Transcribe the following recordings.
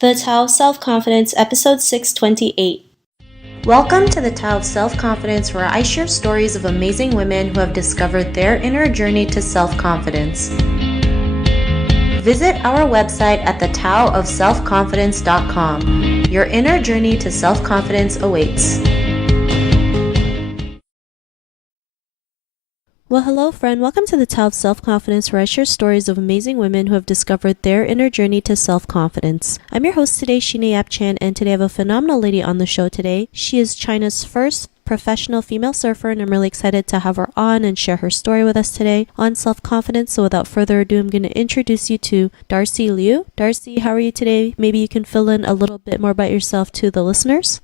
The Tao of Self-Confidence, Episode 628. Welcome to the Tao of Self-Confidence, where I share stories of amazing women who have discovered their inner journey to self-confidence. Visit our website at thetaoofselfconfidence.com. Your inner journey to self-confidence awaits. Well, hello, friend. Welcome to the Tao of Self-Confidence, where I share stories of amazing women who have discovered their inner journey to self-confidence. I'm your host today, Sheena Yap Chan, and today I have a phenomenal lady on the show today. She is China's first professional female surfer, and I'm really excited to have her on and share her story with us today on self-confidence. So without further ado, I'm going to introduce you to Darci Liu. Darci, how are you today? Maybe you can fill in a little bit more about yourself to the listeners.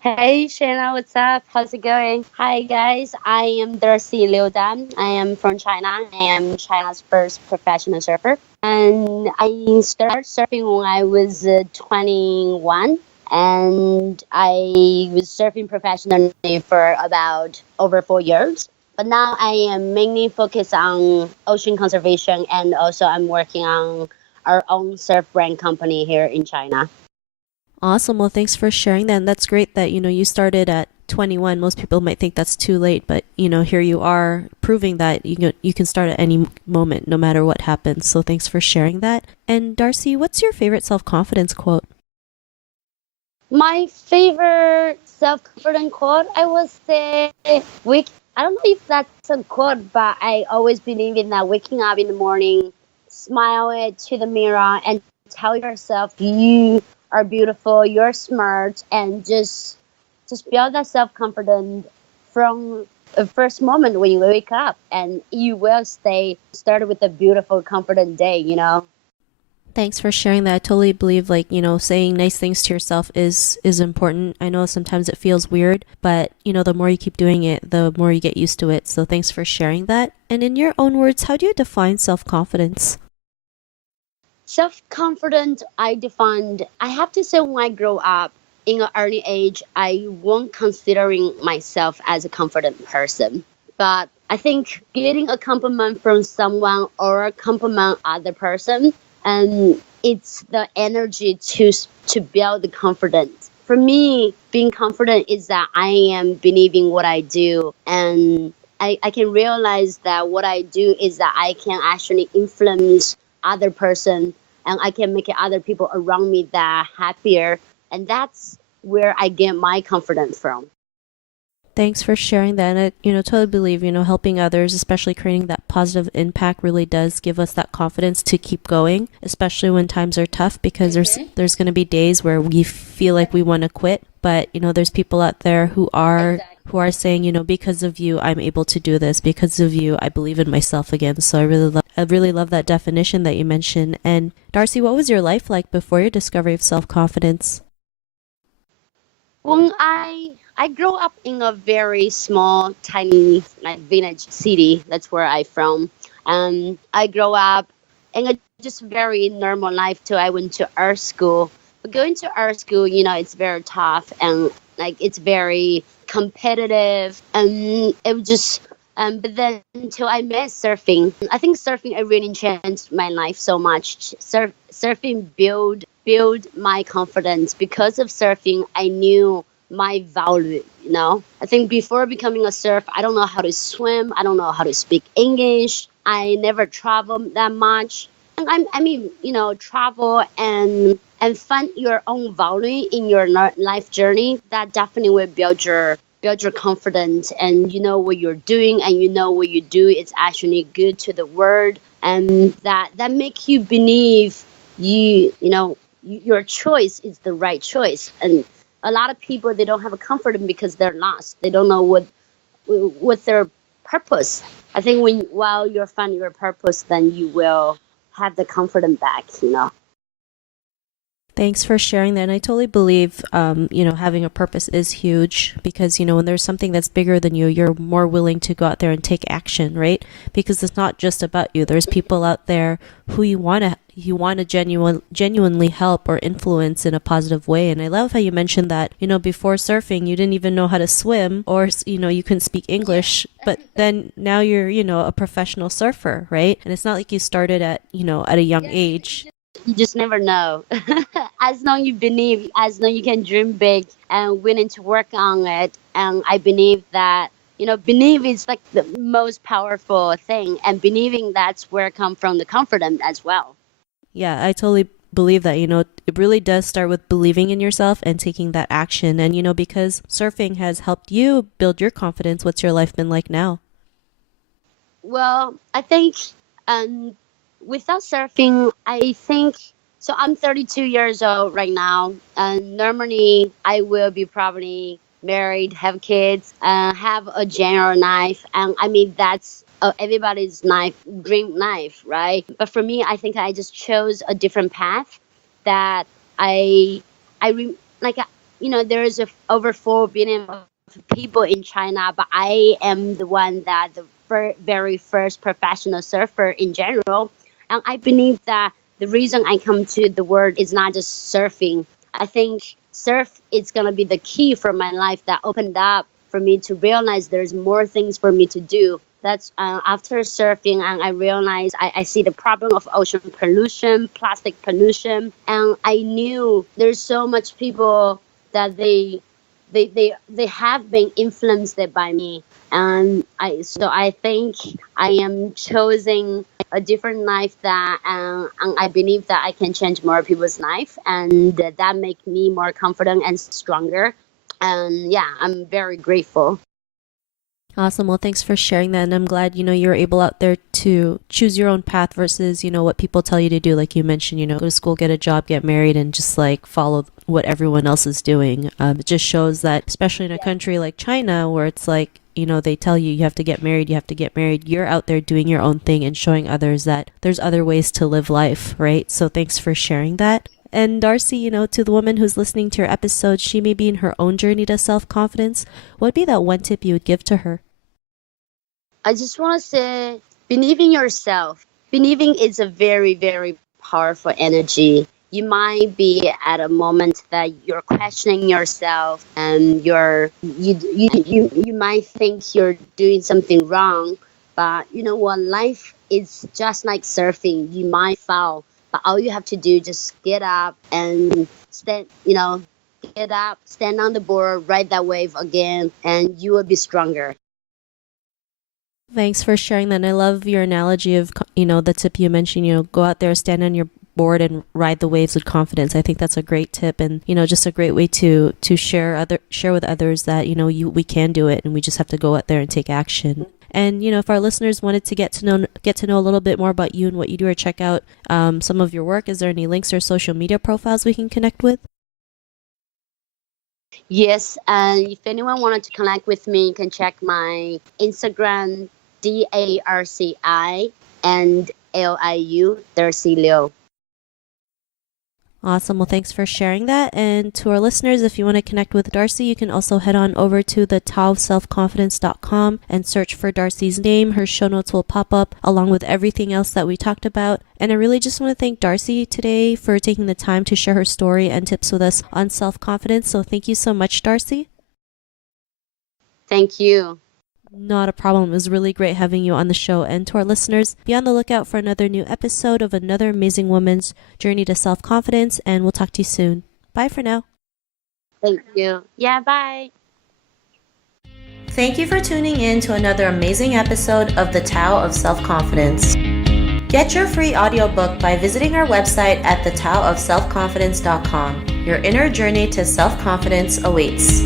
Hey Shana, what's up? How's it going? Hi guys, I am Darci Liu. I am from China. I am China's first professional surfer. And I started surfing when I was 21. And I was surfing professionally for about over 4 years. But now I am mainly focused on ocean conservation, and also I'm working on our own surf brand company here in China. Awesome. Well, thanks for sharing that. And that's great that, you started at 21. Most people might think that's too late, but, here you are proving that you can start at any moment, no matter what happens. So thanks for sharing that. And Darci, what's your favorite self-confidence quote? My favorite self-confidence quote, I would say, I don't know if that's a quote, but I always believe in that waking up in the morning, smile it to the mirror and tell yourself you are beautiful, you're smart, and just build that self-confidence from the first moment when you wake up, and you will start with a beautiful, confident day, Thanks for sharing that. I totally believe saying nice things to yourself is important. I know sometimes it feels weird, but the more you keep doing it, the more you get used to it. So thanks for sharing that. And in your own words, how do you define self-confidence? Self-confidence, I have to say, when I grow up in an early age, I won't considering myself as a confident person. But I think getting a compliment from someone or a compliment other person, and it's the energy to build the confidence. For me, being confident is that I am believing what I do, and I can realize that what I do is that I can actually influence other person, and I can make other people around me that happier, and that's where I get my confidence from. Thanks for sharing that. And I, totally believe, helping others, especially creating that positive impact, really does give us that confidence to keep going, especially when times are tough, because there's going to be days where we feel like we want to quit, but there's people out there who are saying, because of you, I'm able to do this. Because of you, I believe in myself again. So I really love that definition that you mentioned. And Darci, what was your life like before your discovery of self-confidence? When I grew up in a very small, tiny, village city. That's where I'm from. I grew up in a just very normal life too. I went to art school. But going to art school, it's very tough, and it's very competitive, and it was just. But then until I met surfing, I think surfing it really changed my life so much. Surfing build my confidence. Because of surfing, I knew my value. I think before becoming a surfer, I don't know how to swim. I don't know how to speak English. I never traveled that much. And travel and find your own value in your life journey. That definitely will build your confidence, and you know what you're doing, and you know what you do is actually good to the world, and that make you believe your choice is the right choice. And a lot of people, they don't have a confidence because they're lost. They don't know what their purpose. I think while you're finding your purpose, then you will have the confidence back. Thanks for sharing that. And I totally believe, having a purpose is huge, because, when there's something that's bigger than you, you're more willing to go out there and take action, right? Because it's not just about you. There's people out there who you want to genuinely help or influence in a positive way. And I love how you mentioned that, before surfing, you didn't even know how to swim, or, you couldn't speak English, but then now you're, a professional surfer, right? And it's not like you started at a young age. You just never know. As long you believe, as long you can dream big and willing to work on it. And I believe that, believe is like the most powerful thing. And believing that's where it comes from the confidence as well. Yeah, I totally believe that, it really does start with believing in yourself and taking that action. And, because surfing has helped you build your confidence, what's your life been like now? Well, I think um, without surfing, I think so. I'm 32 years old right now, and normally I will be probably married, have kids, have a general life, and I mean that's everybody's life, dream life, right? But for me, I think I just chose a different path that I like. There is over 4 billion of people in China, but I am the one that the very first professional surfer in general. And I believe that the reason I come to the world is not just surfing. I think surf is going to be the key for my life that opened up for me to realize there's more things for me to do. That's after surfing, and I realized I see the problem of ocean pollution, plastic pollution, and I knew there's so much people that they have been influenced by me, and I think I am choosing a different life that and I believe that I can change more people's life, and that make me more confident and stronger. And yeah, I'm very grateful. Awesome. Well, thanks for sharing that. And I'm glad, you're able out there to choose your own path versus, what people tell you to do. Like you mentioned, go to school, get a job, get married, and just like follow what everyone else is doing. It just shows that, especially in a country like China, where it's like, they tell you you have to get married, you have to get married. You're out there doing your own thing and showing others that there's other ways to live life, right? So thanks for sharing that. And Darci, to the woman who's listening to your episode, she may be in her own journey to self-confidence. What would be that one tip you would give to her? I just want to say, believe in yourself. Believing is a very, very powerful energy. You might be at a moment that you're questioning yourself, and you might think you're doing something wrong. But you know what? Life is just like surfing. You might fall, but all you have to do is just get up and stand. Get up, stand on the board, ride that wave again, and you will be stronger. Thanks for sharing that. And I love your analogy of, the tip you mentioned, go out there, stand on your board and ride the waves with confidence. I think that's a great tip, and, just a great way to share with others that, we can do it, and we just have to go out there and take action. And, if our listeners wanted to get to know a little bit more about you and what you do, or check out some of your work, is there any links or social media profiles we can connect with? Yes, and if anyone wanted to connect with me, you can check my Instagram, DARCI and LIU, Darci Liu. Awesome. Well, thanks for sharing that. And to our listeners, if you want to connect with Darci, you can also head on over to the taoofselfconfidence.com and search for Darci's name. Her show notes will pop up along with everything else that we talked about. And I really just want to thank Darci today for taking the time to share her story and tips with us on self-confidence. So thank you so much, Darci. Thank you. Not a problem. It was really great having you on the show. And to our listeners, be on the lookout for another new episode of another amazing woman's journey to self-confidence. And we'll talk to you soon. Bye for now. Thank you. Yeah, bye. Thank you for tuning in to another amazing episode of the Tao of Self-Confidence. Get your free audiobook by visiting our website at thetaoofselfconfidence.com. Your inner journey to self-confidence awaits.